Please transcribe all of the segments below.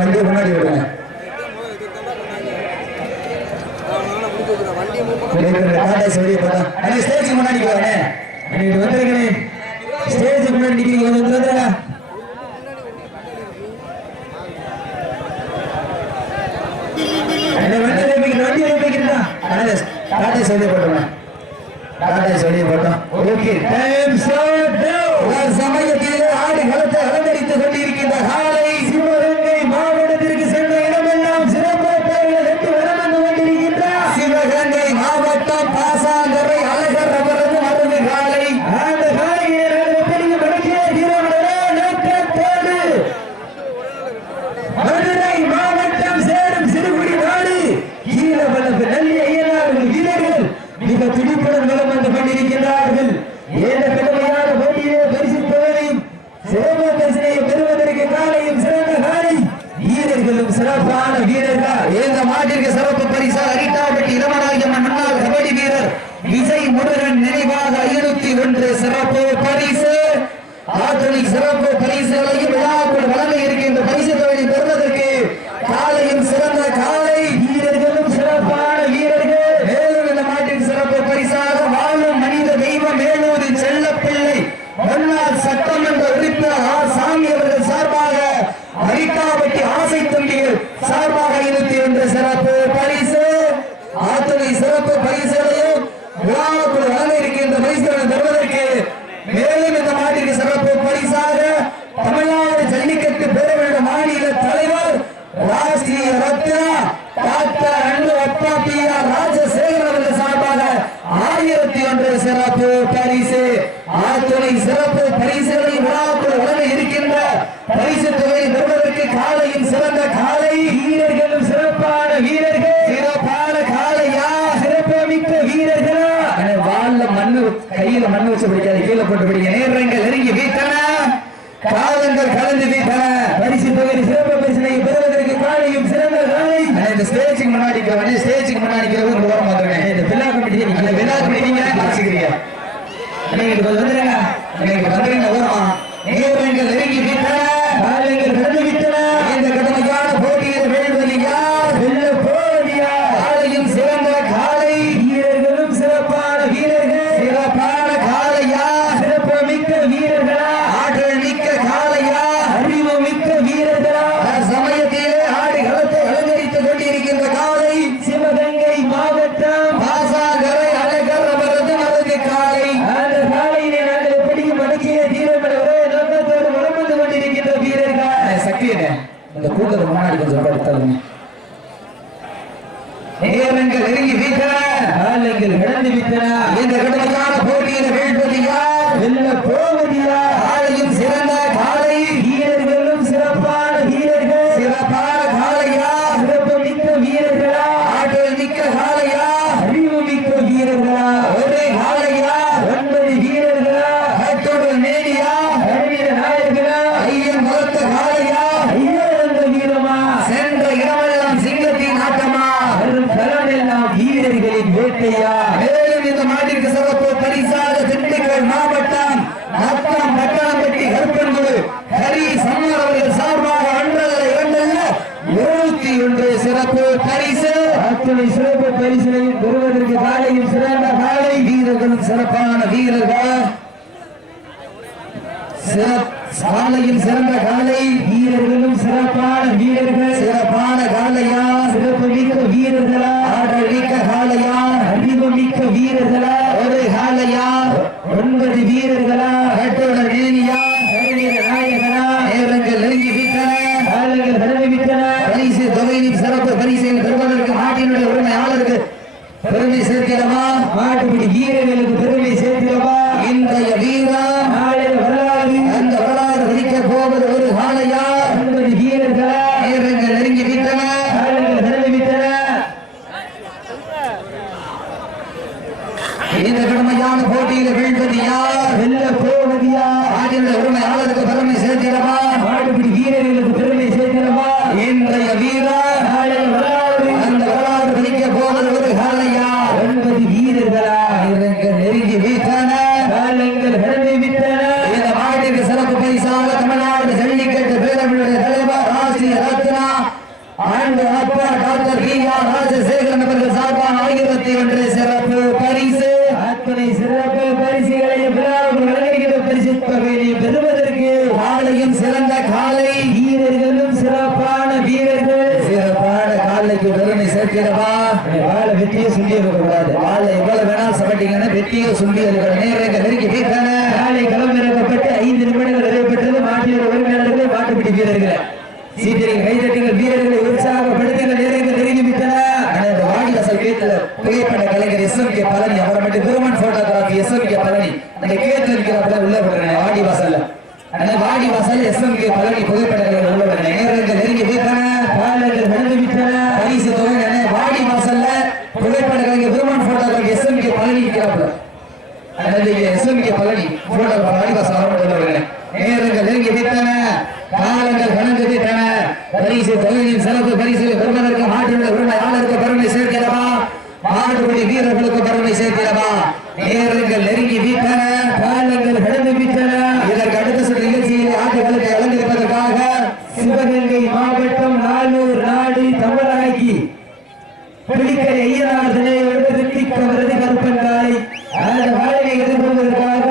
வண்டியை முன்னாடி விடுங்க. வெளியே போட்டா ஸ்டேஜ் முன்னாடி போறேன். வந்துருக்கேன் ஸ்டேஜ் முன்னாடி நிக்கிறீங்க. வந்துருங்க. சமயத்தில் ஆடு களத்தை அலங்கரித்துக் கொண்டிருக்கின்ற காலை சிவகங்கை மாவட்டத்திற்கு சென்ற இடமெல்லாம் சிறப்பு பெயர்கள் வெற்றி வரம் வந்து கொண்டிருக்கின்றார். சிவகங்கை மாவட்டம் பாசாங்கரை அழகர் அவரது மருந்து காலை அந்த காலையை மதுரை மாவட்டம் சேரும் சிறுகுடி நாடு கீழவளவு நல்லி ஐயனார்கள் வீரர்கள் மிக துடிப்புடன் வலம் வந்து கொண்டிருக்கிறார்கள். ஏழு கடுமையான போட்டியிலே பரிசு தொகையையும் சிறப்பு பரிசினையும் பெறுவதற்கு காலையும் சிறந்த காலை வீரர்களும் சிறப்பான வீரர்கள். இந்த மாட்டிற்கு சிறப்பு பரிசா அரிட்டாபட்டி இளமராஜம்மன் முன்னாள் கபடி வீரர் விஜய் முருகன் நினைவாக 501 சிறப்பு பரிசு. ஆற்றலை சிறப்பு பரிசுகளையும் விழாக்குள் வழங்க இருக்கின்ற பரிசு தொகையை பெறுவதற்கு காலையும் சிறந்த காலை வீரர்களும் சிறப்பான வீரர்கள். மேலும் இந்த மாட்டின் சிறப்பு பரிசாக வாழும் மனித தெய்வம் மேலூரின் செல்லப்பிள்ளை முன்னாள் சட்டமன்ற உறுப்பினர் ஆர் சாமி அவர்கள் சார்பாக அரிட்டாபட்டி ஆசை தம்பிகள் சார்பாக 21 சிறப்பு பரிசு. ஆற்றலை சிறப்பு பரிசுகளையும் விழாக்குள் வழங்க இருக்கின்ற பரிசுகளை பெறுவதற்கு மேலும் இந்த மாட்டிற்கு சிறப்பு பரிசாக தமிழ்நாடு ஜல்லிக்கட்டு பேரவையோட மாநில தலைவர் ராஷ்டிரிய ரத்னா டாக்டர் அன்பு அப்பா PR ராஜசேகர் அவர்கள் சார்பாக 1001 சிறப்பு பரிசு. ஆத்துணை சிறப்பு பரிசுகளை விழாக்குள் வழங்க இருக்கின்ற பரிசு தொகையை பெறுவதற்கு காலையும் சிறந்த காலை வீரர்களும் சிறப்பான வீரர்கள். சிறப்பான காலையா சிறப்பு மிக்க வீரர்களா வாழ்ல மண்ணு கையில மண்ணு வச்சு பிடிக்காது கீழே போட்டு பிடிக்க. நேரங்கள் நெருங்கி வீட்டன காலங்கள் கலந்து வீட்டன. பரிசு தொகை சிறப்பு பரிசினை பெறுவதற்கு காலையும் சிறந்த காலை. இந்த ஸ்டேஜுக்கு முன்னாடி ஸ்டேஜுக்கு முன்னாடி ஓரம் வந்துருங்க. இந்த விழா கமிட்டி நீங்க விழா கமிட்டிங்க வச்சுக்கிறீங்க. வந்துருங்க வந்துருங்க ஓரமா. நேரங்கள் நெருங்கி வீட்டன காலங்கள் கலந்து வீட்டன. இந்த கடுமையான போட்டியில் வேண்டுவது யார் வெல்ல போவதியா? காலையும் சிறந்த காலை வீரர்களும் சிறப்பான வீரர்கள். சிறப்பான காலையா சிறப்பு மிக்க வீரர்களா? ஆற்றல் மிக்க காலையா அறிவு மிக்க வீரர்களா? சமயத்திலே ஆடு களத்தை அலங்கரித்துக் கொண்டிருக்கின்ற காலை சிவகங்கை மாவட்டம் பாசாங்கரை அழகர் அவரது மருந்து காலை. அந்த காலையிலே நாங்கள் எப்படியும் அடக்கிய தீரமளவே நோக்கத்தோடு வலம் வந்து கொண்டிருக்கின்ற வீரர்கள். சக்தியனே இந்த கூட்டத்துக்கு முன்னாடி கொஞ்சம் படுத்தாலுங்க. நேரங்கள் நெருங்கி வீட்டன காலங்கள் கடந்து விட்டன. இந்த கடுமையான போட்டியில் வீழ்வது யார் வெல்ல போவது யார்? காலையும் சிறந்த காலை வீரர்களும் சிறப்பான வீரர்கள். சிறப்பான காலையா சிறப்பு மிக்க வீரர்களா? ஆற்றல் மிக்க காலையா அறிவு மிக்க வீரர்களா? ஒரே காலையா 9 வீரர்களா? கட்டுடல் மேடியா அறிவியல் நாயர்களா? ஐயன் வளர்த்த காலையா ஐயந்த வீரமா? சென்ற இடமெல்லாம் சிங்கத்தின் ஆட்டமா? களமெல்லாம் வீரர்களின் வேட்டையா? மேலும் இந்த மாட்டிற்கு சிறப்பு பரிசாக திண்டுக்கல் மாவட்டம் நத்தம் பட்டாம்பட்டி கருப்பன்குழு ஹரி சம்மர் அவர்கள் சார்பாக 21 சிறப்பு பரிசு. அத்தனை சிறப்பு பரிசினையும் பெறுவதற்கு காலையும் சிறந்த காலை வீரர்களும் சிறப்பான வீரர்கள். காலையும் சிறந்த காலை வீரர்களும் சிறப்பான வீரர்கள். சிறப்பான காலையா சிறப்பு மிக்க வீரர்களா? ஆற்றல் மிக்க காலையா அறிவு மிக்க வீரர்களா? ஒரு காலையா 9 வீரர்களா? கட்டுடல் மேனியா அறிவியல் நாயகனா? நேரங்கள் நெருங்கி விட்டன காலங்கள் கடந்து விட்டன. பரிசு தொகையின் சிறப்பு பரிசையில் பெறுவதற்கு நாட்டினுடைய உரிமையாளருக்கு பெருமை சேர்க்கிறவா? மாட்டுப்பிடி வீரர்களுக்கு பெருமை சேர்க்கிறவா? இன்றைய வீரா நாளைய வரலாறு. அந்த வரலாறு வகிக்க போவது ஒரு காலையா காலையும் சிறந்த காலை, வீரர்களும் சிறப்பான வீரர்கள். சிறப்பான காலைக்கு பெருமை சேர்க்கிறவா. வாழை வெற்றியை சொல்லி இருக்கக்கூடாது. வாழை எவ்வளவு வேணாலும் சமைட்டீங்கன்னா வெற்றியை சொல்லி இருக்கிற நேரங்கள் நெருங்கி வீட்டான காலை களமிறக்கப்பட்டு 5 நிமிடங்கள் நிறைவேற்றது. மாட்டின் உரிமையாளர்களை மாட்டுப்பிடி வீரர்கள் சீட்டில் கைதட்டுங்கள். வீரர்களை உற்சாகப்படுத்துங்கள். நேரங்கள் நெருங்கி விட்டன. வாடிவாசல் வீட்டுல புகைப்பட கலைஞர் எஸ்எம்கே பழனி அவரை மட்டும் விருமன் போட்டோகிராபி எஸ்எம்கே பழனி அந்த கேட்டு இருக்கிறப்ப உள்ள விடுறேன். வாடிவாசல்ல வாடிவாசல் எஸ்எம்கே பழனி புகைப்பட கலைஞர் உள்ள விடுறேன். நேரங்கள் நெருங்கி வீட்டான. காலங்கள் நடந்து விட்டன. பரிசு தொகை வாடிவாசல்ல புகைப்பட கலைஞர் விருமன் போட்டோகிராபி எஸ்எம்கே பழனி இருக்கிறாப்புல எஸ்எம்கே பழனி போட்டோகிராபி வாடிவாசல் அவரை உள்ள விடுறேன். நேரங்கள் நெருங்கி விட்டன. காலங்கள் கடந்து விட்டன. பரிசு தொகையின் சிறப்பு பரிசில் பெறுவதற்கு மாட்டினுடைய உரிமையாளருக்கு பெருமை சேர்க்கிறவா. மாடுபிடி வீரர்களுக்கு பெருமை சேர்க்கிறவா. நேரங்கள் நெருங்கி விட்டன. காலங்கள் கடந்து விட்டன. இதற்கு அடுத்த சுற்று நிகழ்ச்சியில் ஆட்டுகளுக்கு அலங்கரிப்பதற்காக சிவகங்கை மாவட்டம் நாளூர் நாடு தமிழாகி புலிக்கரை ஐயனார் திணையோடு ரித்திக் கருப்பன் காலை அந்த காலையை எதிர்கொள்வதற்காக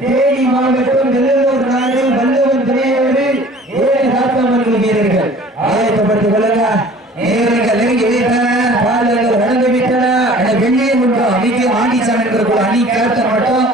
தேனி மாவட்டம் வெள்ளலூர் நாடு வள்ளுவன் திணையோடு 7 சாத்தமன்கள் வீரர்கள் ஆயத்தப்படுத்திக் கொள்ளுங்க. நேரங்கள் நெருங்கி விட்டன. காலங்கள் கடந்து விட்டன. வெள்ளியை ஒன்றும் அணிக்கு ஆண்டிச்சான் என்கிற அணி கேப்டன் மட்டும்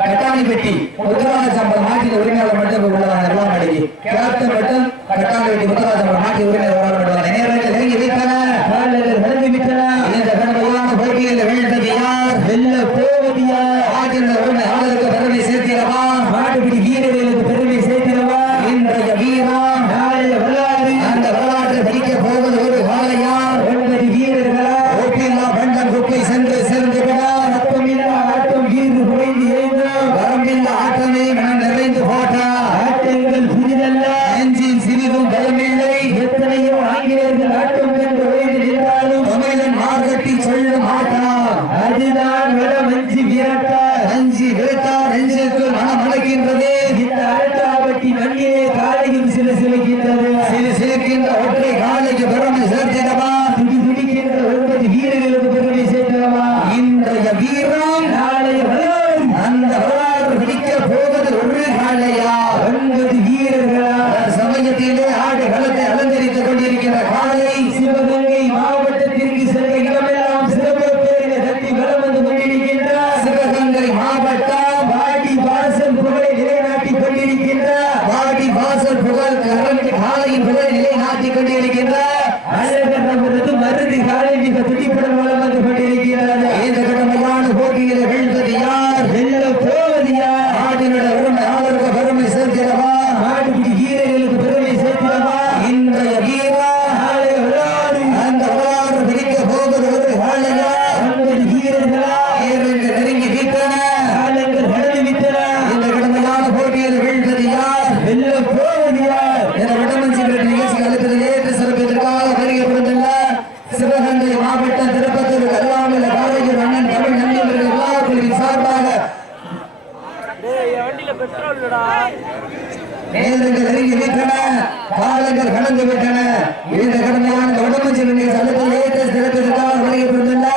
கட்டாணி பெட்டி முத்துராஜ சம்பளம் மாட்டின் உரிமையாளர் மட்டும் உள்ளதான் அடிக்கி கேப்டன் மட்டும் கட்டாணி பெட்டி முத்துராஜ சம்பளம் மாட்டி உரிமையாளர் வராங்க. நேரங்கள் நெருங்கி விட்டன. காலங்கள் கடந்து விட்டன. இந்த கடமையான போட்டியில் வீழ்ந்தது யார்? வெல்ல போவது யார்? மாட்டின் உரிமையாளருக்கு பெருமை சேர்க்கிறவா. மாட்டுப்பிடி வீரர்களுக்கு பெருமை சேர்க்கிறவா. இன்றைய வீரம் நாளைய வரலாறு. அந்த வரலாற்றை படிக்க போவது ஒரு காலையார் 9 வீரர்களா ஒப்பில்லா பண்டம் குப்பை சென்று சேர்ந்து விடார். ரத்தமில்லா ஆட்டம் வீறு குறைந்து எழுந்தோம். வரம்பில்லா ஆட்டமே மனம் நிறைந்து போட்டார். ஆட்டங்கள் புதிதல்ல. நெஞ்சில் சிறிதும் பயமில்லை. எத்தனையோ ஆங்கிலேயர்கள் ஆட்டம் கண்டு ஓய்ந்து நின்றாலும் தமிழன் மார்க்கட்டி சொல்ல மாட்டார். அதுதான் வடமஞ்சி விரட்டா. அஞ்சி விரட்டார் நெஞ்சுக்கு மனம் அழைக்கின்றது. இந்த அரட்டாவட்டி மண்ணிலே காலையும் சில சிலைக்கின்றது. சிறு சிறுக்கின்ற ஒற்றை காலைக்கு பெருமை சேர்த்திடவா. துடி துடிக்கின்ற 9 வீரர்களுக்கு பெருமை சேர்க்கிறவா. இன்றைய வீரம் நாளைய வரலாறு. அந்த வரலாறு பிடிக்க போவது ஒரு காலையா 9 வீரர்களா சமயத்திலே ஆடு களத்தை அலங்கரித்துக் கொண்டிருக்கின்ற காலை சிவகங்கை மாவட்டத்திற்கு சென்ற இடமெல்லாம் சிறப்பு பேரில் தட்டி வலம் வந்து கொண்டிருக்கின்றார். சிவகங்கை மாவட்டம் வாடி வாசல் புகழை நிலைநாட்டிக் கொண்டிருக்கின்றார். வாடி வாசல் புகழ் காலையின் புகழை நிலைநாட்டிக் கொண்டிருக்கின்றார். அழகர் நமது மருது காலை மிக துடிப்புடன் வலம் வந்து கொண்டிருக்கிறது. இந்த கடமையான போட்டியில் வீழ்ந்தது யார்? வெல்ல போவது யார்? ஆடினுடைய உரிமையாளருக்கு பெருமை சேர்க்கிறவா. மாட்டுப்பிடி வீரர்களுக்கு பெருமை சேர்க்கிறவா. இன்றைய வீரம் நாளைய வரலாறு. அந்த வரலாறு பிடிக்க போவது ஒரு காலையா 9 வீரர்களா நேரங்கள் நெருங்கி விட்டன. காலங்கள் கடந்து விட்டன. இந்த கடமையான போட்டியில் வீழ்ந்தது யார்? வெல்ல போவது யார்? என வடமஞ்சி நிகழ்ச்சி அளிப்பதில் ஏற்று சிறப்பிற்காக வருகிறதுள்ள சிவகங்கை மாவட்டம் திருப்பத்தூர் அருகாமையில் காரையூர் அண்ணன் தமிழ் நம்பியவர்கள் விழாக்குழுவின் சார்பாக நேரங்கள் நெருங்கி விட்டன. காலங்கள் கடந்து விட்டன. இந்த கடமையான வடமஞ்சி நிகழ்ச்சி அளிப்பதில் ஏற்று சிறப்பிற்காக வருகிறதுள்ள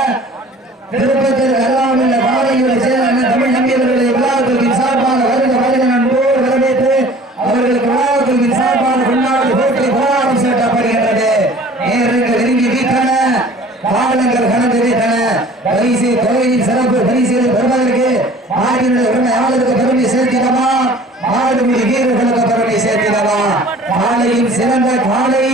திருப்பத்தூர் அருகாமையில் காரையூர் சேர்ந்த அண்ணன் தமிழ் நம்பியவர்களை விழாக்குழுவின் சார்பாக வருக வருக நண்போடு வரவேற்று அவர்களுக்கு விழாக்குழுவின் சார்பாக கொண்டாடி போட்டி போராட்டம் செலுத்தப்படுகின்றது. நேரங்கள் நெருங்கி விட்டன. காலங்கள் கடந்து விட்டன. பரிசு தொகையின் சிறப்பு பரிசுகளை பெறுவதற்கு மாட்டினுடைய உரிமையாளருக்கு பெருமை சேர்த்திடவா. மாடுபிடி வீரர்களுக்கு பெருமை சேர்த்திடவா. காலையும் சிறந்த காலை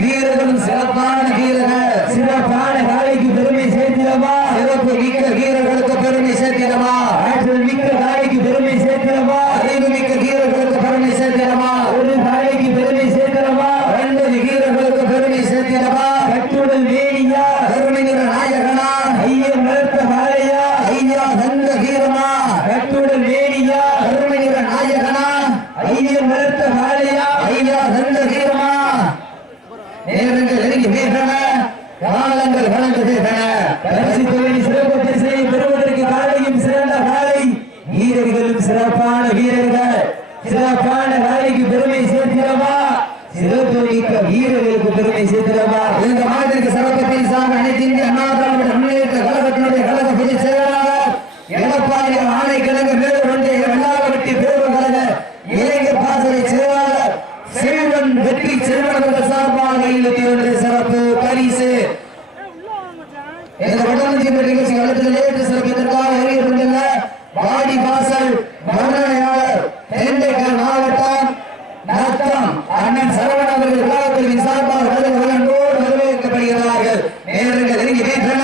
வீரர்களும் சிறப்பான வீரர்கள். சிறப்பான காலைக்கு பெருமை சேர்க்கிறவா. சிறப்பு மிக்க வீரர்களுக்கு பெருமை சேர்த்திடவா. ஆற்றல் மிக்க காலைக்கு பெருமை சேர்க்கிறவா. அறிவு மிக்க வீரர்களுக்கு பெருமை சேர்த்திடவா. ஒரு காலைக்கு பெருமை சேர்க்கிறவா. 9 வீரர்களுக்கு பெருமை சேர்த்திடவா. கட்டுடல் வேணியா. கருணைநிற நாயகனா. ஐயன் வளர்த்த காலையா. ஐயா தந்த வீரமா. கட்டுடல் வேணியா. கருணைநிற நாயகனா. ஐயன் வளர்த்த காலையா. ஐயா தந்த வீரமா. நேரங்கள் நெருங்கி விட்டன. காலங்கள் கடந்து விட்டன. பரிசு தொகையின் சிறப்பு பரிசை பெறுவதற்கு காலையும் சிறந்த காலை வீரர்களும் சிறப்பான வீரர்கள். சிறப்பான காலைக்கு பெருமை சேர்க்கிறவா. சிறப்பு மிக்க வீரர்களுக்கு பெருமை சேர்க்கிறவா. இந்த மாட்டிற்கு சிறப்பு பரிசாக அனைத்து இந்திய அண்ணா திராவிட முன்னேற்ற கழகத்தினுடைய கழக பொதுச் செயலாளர் எடப்பாடி ஆணை கிழங்கு மேலும் ஒன்றிய வெள்ளாளவட்டி பேரு கழக இளைஞர் பாசறை அண்ணன் சரவணன் அவர்கள் விழாக்குழுவின் சார்பாக அன்போடு வரவேற்கப்படுகிறார்கள். நேரங்கள் நெருங்கி விட்டன.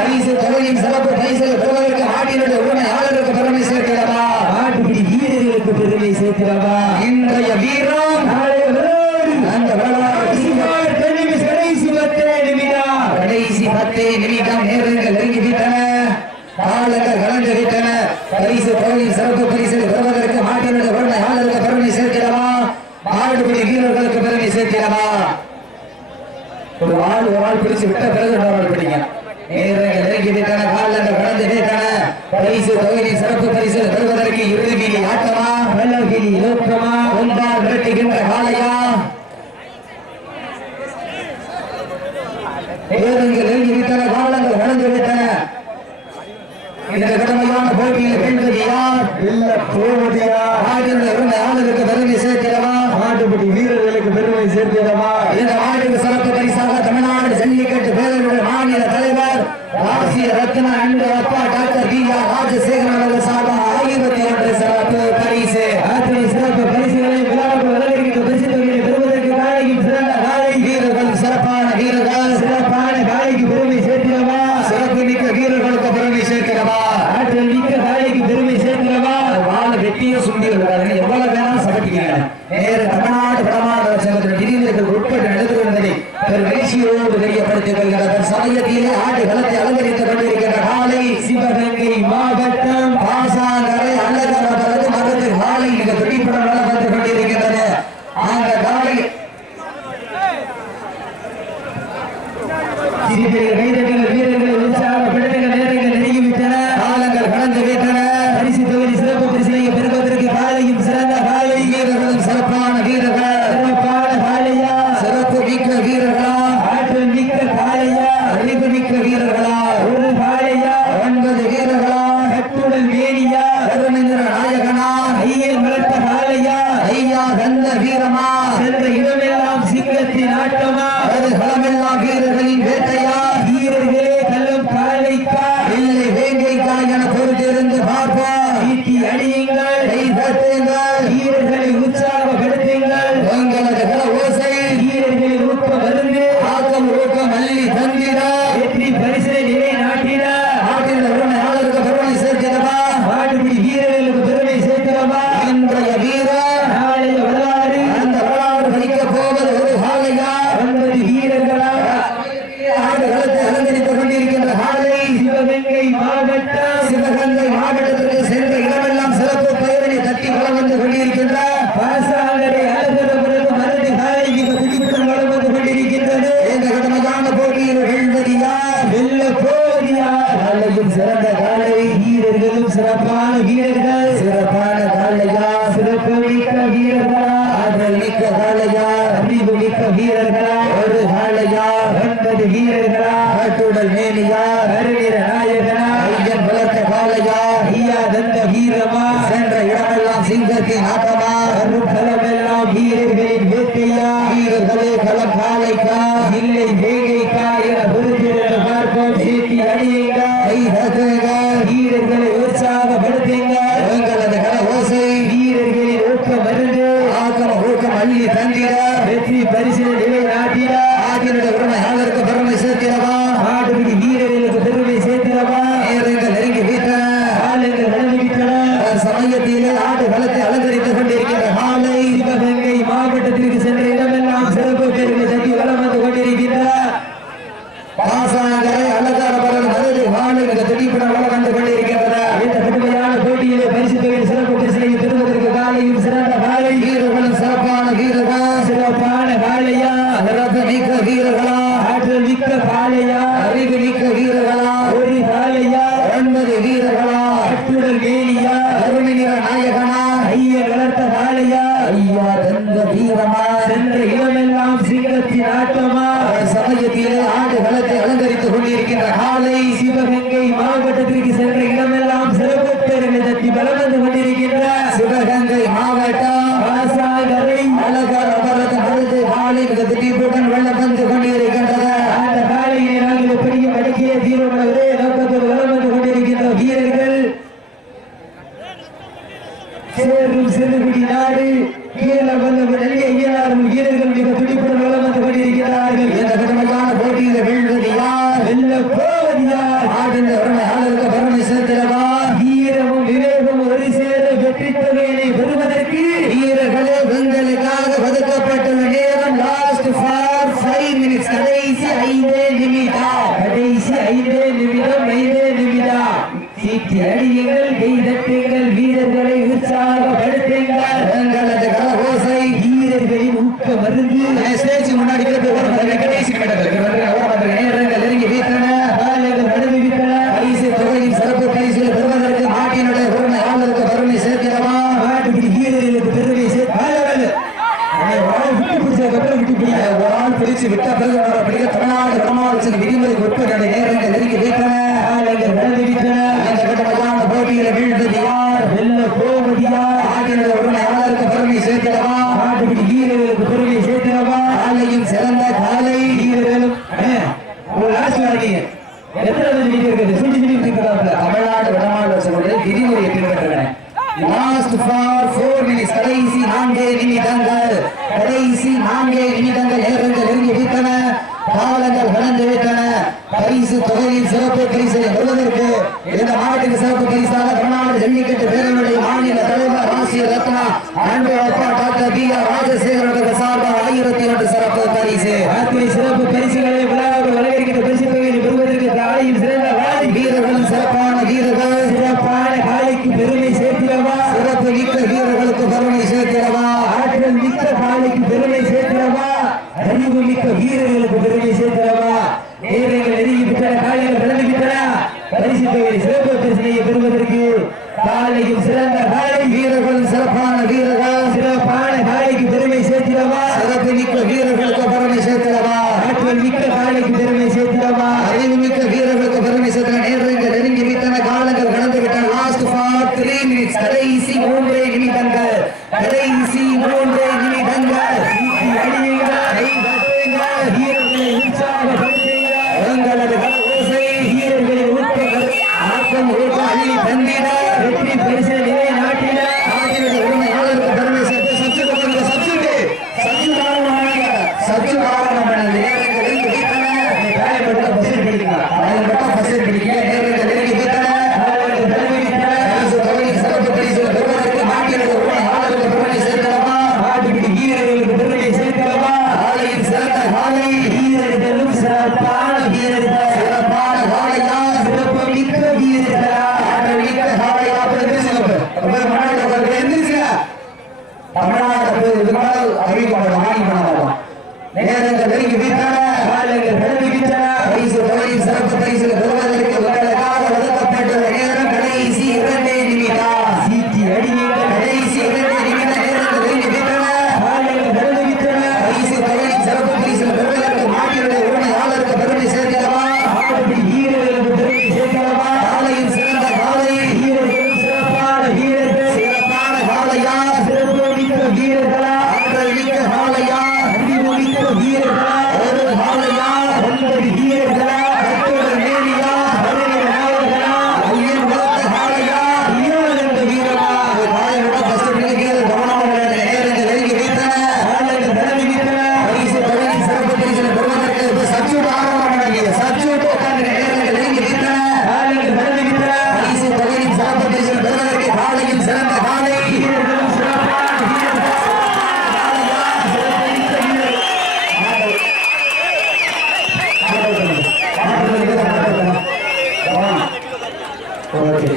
பரிசு தொகையின் சிறப்பு பரிசுகள் பெறுவதற்கு ஆட்டினுடைய உரிமையாளருக்கு பெருமை சேர்க்கிறவா, ஆட்டுப்பிடி வீரர்களுக்கு பெருமை சேர்க்கிறவா. இன்றைய வீரம் கடைசி 10 நிமிடம். நேரங்கள் நெருங்கி விட்டன. காலங்கள் கலந்து விட்டன. பரிசு தொகையின் சிறப்பு பரிசுகள் பெறுவதற்கு ஆட்டினுடைய உரிமையாளருக்கு பெருமை சேர்க்கிறவா, ஆட்டுப்பிடி வீரர்களுக்கு பெருமை சேர்க்கிறவா. ஒரு ஆள் பிடிச்சு விட்ட பிறகு இன்னொரு பிடிங்க. நேரங்கள் நெருங்கி விட்டன. காலங்கள் கடந்து விட்டன. பரிசு தொகையின் சிறப்பு பரிசுகள் பெறுவதற்கு இறுதியில் ஆட்டமா, வெள்ளகிரி நோக்கமா, ஒன்றால் விரட்டுகின்ற காலையா? நேரங்கள் நெருங்கி விட்டன. காலங்கள் கடந்து விட்டன. இந்த கடுமையான போட்டியில் வெல்வது யார்? இல்ல போவதியா? ஆளுக்கு பெருமை சேர்க்கிறவா, ஆட்டுப்பிடி வீரர்களுக்கு பெருமை சேர்க்கிறவா. இந்த ஆண்டுக்கு சிறப்பு பரிசாக தமிழ்நாடு ஜல்லிக்கட்டு பேரவையுடைய மாநில தலைவர் ராசிய ரத்னா அன்பு அப்பா டாக்டர் வி ஆர் ராஜசேகரன் அவர்கள் சார்பாக 51 சிறப்பு பரிசு. அத்தனை சிறப்பு பரிசுகளை விழாவுக்கு வரவேற்கின்ற பரிசு தொகையை பெறுவதற்கு காலையும் சிறந்த காலை வீரர்கள், சிறப்பான வீரர்கள், சிறப்பான காலைக்கு பெருமை சேர்க்கிறவா, சிறப்பு மிக்க வீரர்களுக்கு பெருமை சேர்க்கிறவா, ஆற்றல் மிக்க காலைக்கு பெருமை சேர்க்கிறவா. வாழ வெட்டிய சுண்டி வருகிறார்கள். எவ்வளவு வேணாலும் சபட்டிக்கிறாங்க. நேர தமிழ்நாடு வடமாநில சங்கத்தின் விதிகளுக்கு உட்பட்டு நடத்துவதை பெருமகிழ்ச்சியோடு தெரியப்படுத்திக் கொள்கிறார். சமயத்திலே ஆட்டு களத்தை அலங்கரித்துக் கொண்டிருக்கின்ற காலை சிவகங்கை மாவட்டம் பாசாங்கரை அல்லது மருந்து காலை மிக துடிப்புடன் வளம் வந்து கொண்டிருக்கின்றது. அந்த காலை வீரர்கள் உற்சாகப்படுத்துகிற நேரங்கள் நெருங்கிவிட்டன. காலங்கள் கடந்து விட்டன. பரிசு தொகுதி சிறப்பு பரிசினை பெறுவதற்கு காலையும் சிறந்த காலை, வீரர்களும் சிறப்பான வீரர்கள், சிறப்பான காலையா, சிறப்பு மிக்க வீரர்களா, ஆற்றல் மிக்க காலையா, அறிவு மிக்க வீரர்களா, ஒரு காலையா, 9 வீரர்களா, கட்டுடல் மேனியா, கருமேந்திர நாயகனா, ஐயர் வளர்த்த காலையா, ஐயா தந்த வீரமா, சென்ற இடமெல்லாம் சிங்கத்தின் ஆட்டமா, அது களமெல்லாம் வீரர்களின் வேட்டையா, வீரர்களே கல்லம் காலைக்கா, இல்லை வேங்கைக்கா என பொறுத்திருந்து பார்ப்போம். ஈட்டி அடியுங்கள், கை தட்டுங்கள், வீரர்களை உற்சாகப்படுத்துங்கள், உங்களது கள ஓசை வீரர்களின் ஊக்க மருந்து ஆக்கம் ஊக்கம் அள்ளி தந்திட வெற்றி பரிசனை நிலை நாட்டிட நாட்டின் உரிமையாளருக்கு பெருமை சேர்க்கிறவா, ஆட்டுப்பிடி வீரர்களுக்கு பெருமை சேர்க்கிறவா. இன்றைய வீரர் நாளைய வரலாறு அந்த வரலாறு படிக்கப் போவது ஒரு காலையா, 9 வீரர்களா, ஆடு களத்தை அலங்கரித்துக் கொண்டிருக்கின்ற காலை சிவகங்கை மாவட்டம் சிவகங்கை மாவட்டத்திற்கு சென்ற இடமெல்லாம் சிறப்பு பெயரினை தட்டி வளம் வந்து கொண்டிருக்கின்ற பாசாங்கரை அழகரபுரம் மருந்து காலை மிக துடிப்புடன் வளம் வந்து கொண்டிருக்கின்றது. இந்த கடுமையான போட்டியில் வெல்வது யார்? வெல்ல போதியா? காலையும் சிறந்த காலை, வீரர்களும் சிறப்பான வீரர்கள், சிறப்பான காலையா, சிறப்பு மிக்க வீரர்களா, ஆற்றல் மிக்க காலையா, அறிவு மிக்க வீரர்களா, ஒரு காலையா, 9 வீரர்களா, காட்டுடல் மேனியா, கருநிற நாயகனா, ஐயன் வளர்த்த காலையா, ஐயா தந்த வீரமா, சென்ற இடமெல்லாம் சிங்கத்தின் ஆட்டமா, களமெல்லாம் வீரர்களின் வேட்டையா, வீரர்களே களம் காலைக்கா, இல்லை வேகைக்கா என பொறுத்திருந்து பார்ப்போம். சேட்டி அடியுங்கள், கை தட்டுங்கள், வீரர்களை உற்சாகப்படுத்துங்கள், உங்களது கள ஓசை வீரர்களின் ஊக்க மருந்து ஆக்கம் ஊக்கம் அள்ளி தந்திட வெற்றி பரிசினை நிலை நாட்டிட ஆட்டினுடைய உரிமையாளருக்கு பெருமை சேர்க்கிறவா, ஆட்டுப்பிடி வீரர்களுக்கு பெருமை சேர்க்கிறவா. நேரங்கள் நெருங்கி விட்டன. காலங்கள் நடந்துவிட்டன. சமயத்திலே ஆடு களத்தை அலங்கரித்துக் கொண்டிருக்கின்ற காலை சிவகங்கை மாவட்டத்திற்கு சென்ற இடமெல்லாம் சிறப்பு பெருமை தட்டி வளம் வந்து கொண்டிருக்கின்ற பாசாங்கரை அலங்காரபுரம் மருது காலை மிக துடிப்புடன் வளம் வந்து கொண்டிருக்கின்றன. இந்த கடுமையான போட்டியிலே பரிசு தொகையில் சிறப்பு பரிசினை பெறுவதற்கு காலையும் சிறந்த காலை, வீரர்களும் சிறப்பான வீரர்கள், சிறப்பான காலையா, சிறப்பு மிக்க வீரர்களா, ஆற்றல் மிக்க காலையா, அறிவு மிக்க வீரர்களா, ஒரு காலையா, 9 வீரர்களா, கட்டுடல் மேனியா, கருமேந்திர நாயகனா, ஐயர் வளர்த்த காலையா, ஐயா தந்த வீரமா, சென்ற இடமெல்லாம் சிங்கத்தின் ஆட்டமா, சமயத்திலே ஆடு களத்தை அலங்கரித்துக் கொண்டிருக்கின்ற காலை சிவகங்கை மாவட்டத்திற்கு சென்ற இடமெல்லாம் சிறப்பு பெருமை தட்டி வளம் வந்து கொண்டிருக்கின்ற சிவகங்கை மாவட்டம் பாசாங்கரை அலங்காரபுரத்து மருது காலை மிக துடிப்புடன் வெள்ளம் வந்து கொண்டிருக்கின்றன. அந்த காலையை நாங்கள் எப்படியும் அடக்கிய தீர்வுள்ள ஒரே நோக்கத்தோடு வளம் வந்து கொண்டிருக்கின்ற வீரர்கள் சேரும் சிறுகுடி நாடு கீழ வல்லவன மாட்டுப்பிடி வீரர்களுக்கு பெருமை சேர்க்கிறவா காலையும் சிறந்த காலை வீரர்களும் லாஸ்ட் வாங்கிங்க எத்தனை இருக்குது சுண்டி சுண்டி இருக்கிறாங்க தமிழ்நாடு வடமாநில சொல்லுடைய விதிமுறையை பின்பற்றுகிறேன். லாஸ்ட் ஃபார் 4 மினிட்ஸ், கடைசி 4 நிமிடங்கள், கடைசி 4 நிமிடங்கள் நேரங்கள் நெருங்கி விட்டன. காலங்கள் கடந்து விட்டன. பரிசு தொகையின் சிறப்பு பரிசை பெறுவதற்கு இந்த மாவட்டத்தின் சிறப்பு பரிசாக தமிழ்நாடு ஜல்லிக்கட்டு பேரவையுடைய மாநில தலைவர் ராசிய ரத்னா அன்பு அப்பா டாக்டர் பி ஆர் ராஜசேகர் அவர்கள் சார்பாக 1001 சிறப்பு பரிசு. அத்தனை சிறப்பு பரிசுகளை விழாவில் வழங்கியிருக்கிற பரிசு தொகையை பெறுவதற்கு காலையில் சிறந்த காலை வீரர்களும் சிறப்பான வீரர்கள், சிறப்பான காலைக்கு பெருமை சேர்க்கிறவா சிறப்பு மிக்க வீரர்களுக்கு பெருமை சேர்க்கிறவா, ஆற்றல் மிக்க காலைக்கு பெருமை சேர்க்கிறவா அறிவு மிக்க வீரர்களுக்கு பெருமை சேர்க்கிறவா நேரங்கள் நெருங்கி விட்டன காலையில் கடந்து விட்டன பரிசு தொகை சிறப்பு பரிசனையை பெறுவதற்கு காலையும் சிறந்த காலை வீரர்களும் சிறப்பான வீரர்கள், சிறப்பான காலைக்கு பெருமை சேர்க்கிறவா சிறப்பு மிக்க வீரர்களுக்கு பெருமை சேர்க்கிறவா, ஆற்றல் மிக்க காலைக்கு பெருமை சேர்க்கிறவா அறிவு மிக்க வீரர்களுக்கு பெருமை சேர்க்கிற நேரங்கள் நெருங்கி விட்டன. காலங்கள் கடந்து விட்டன. லாஸ்ட் ஃபார் 3 மினிட்ஸ், கடைசி 3 நிமிடங்கள், கடைசி 3 நிமிடங்கள். வீரர்களை உற்சாகப்படுத்துகிறார் உங்களது ஓசை வீரர்களை ஊக்கம் ஆக்கம் ஊக்கம் அள்ளி தந்திட வெற்றி பரிசு நிலை நாட்டின நாட்டினுடைய உரிமையாளருக்கு பெருமை சேர்த்து சச்சு காரணமான நேரங்கள் நெருங்கி விட்டன. காயப்பட்ட பரிசு பிடிக்கிறார் பயன்பட்ட பசை பிடிக்க நேரங்கள் நெருங்கி விட்டன. பரிசு தொகையின் சிறப்பு பரிசு பெறுவதற்கு நாட்டினுடைய உரிமையாளருக்கு பெருமை சேர்க்கிறவா, மாட்டுப்பிடி வீரர்களுக்கு பெருமை சேர்க்கிறவா காலையில் சிறந்த காலை, வீரர்களும் சிறப்பான வீரர்கள் சிறப்பான காலையா, சிறப்பு மிக்க வீரர்களா ஆற்றல் மிக்க காலையா. சிறப்பு தமிழ்நாடு அறிவிக்கப்படும் மாநிலம் நேரங்கள் நெருங்கி விட்டன. காலங்கள் கடந்து விட்டன பரிசு தொகையின் சிறப்பு பரிசு பெறுவதற்கு உங்களுக்காக ஒதுக்கப்பட்டுள்ள நேரம் கடைசி 2 நிமிடம். சீட்டி அடிவீர்கள் கடைசி 2 நிமிட நேரங்கள் நெருங்கி விட்டன. காலங்கள் கடந்து விட்டன பரிசு தொகையின் சிறப்பு பரிசு பெறுவதற்கு நாட்டினுடைய உரிமையாளருக்கு பெருமை சேர்க்கிறவா, மாட்டுப்பிடி வீரர்களுக்கு பெருமை சேர்க்கிறவா காலையின் சிறந்த காலை, வீரர்களும் சிறப்பான வீரர்கள் சிறப்பான காலையா, சிறப்பு மிக்க வீரர்களா ஆற்றல் மிக்க காலையா, அறிவு மிக்க வீரர்களா ஒரு காலையா, 9 வீரர்களா கட்டோட மேலியா, வருகிற நாயகர்களா ஐயன் வளர்த்த காலையா, வீரர்களுக்கு வீரமா ஒரு காலையோட ஃபர்ஸ்ட் பிடிக்கிறது கவனமாக நேரங்கள் நெருங்கி விட்டன. காலங்கள் கடந்து விட்டன பரிசு தொகையின் சிறப்பு பரிசு பெறுவதற்கு சச்சூட் ஆரம்பமாகிய சச்சூட் உட்கார்ந்த நேரங்கள் நெருங்கி விட்டன. காலங்கள் கடந்து விட்டன பரிசு தொகையின் சிறப்பு பரிசு பெறுவதற்கு காலையும் சிறந்த காலை, வீரர்களும் சிறப்பான வீரர்கள் ஓகே